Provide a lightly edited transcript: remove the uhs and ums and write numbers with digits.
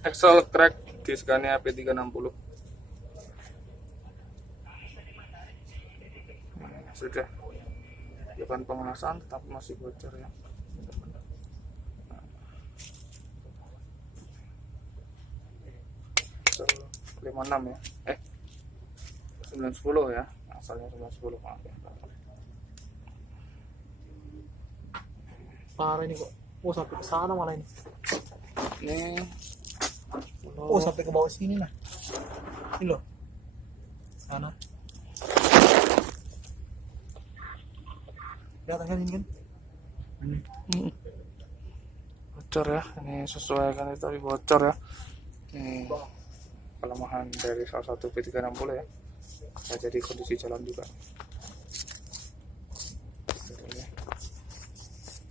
Axle crack di Scania P360. Sudah dilakukan pengelasan tetap masih bocor ya. 56 ya, 910 ya, asalnya 910, maaf ya. Parah ini kok. Oh sampai ke sana malah ini. Ini Oh sampai ke bawah sini nah. Ini loh. Sana. Lihat kan ini kan. bocor ya, ini sesuai kan itu, tapi bocor ya. Ini kelemahan dari salah satu P360 ya, bisa jadi kondisi jalan juga.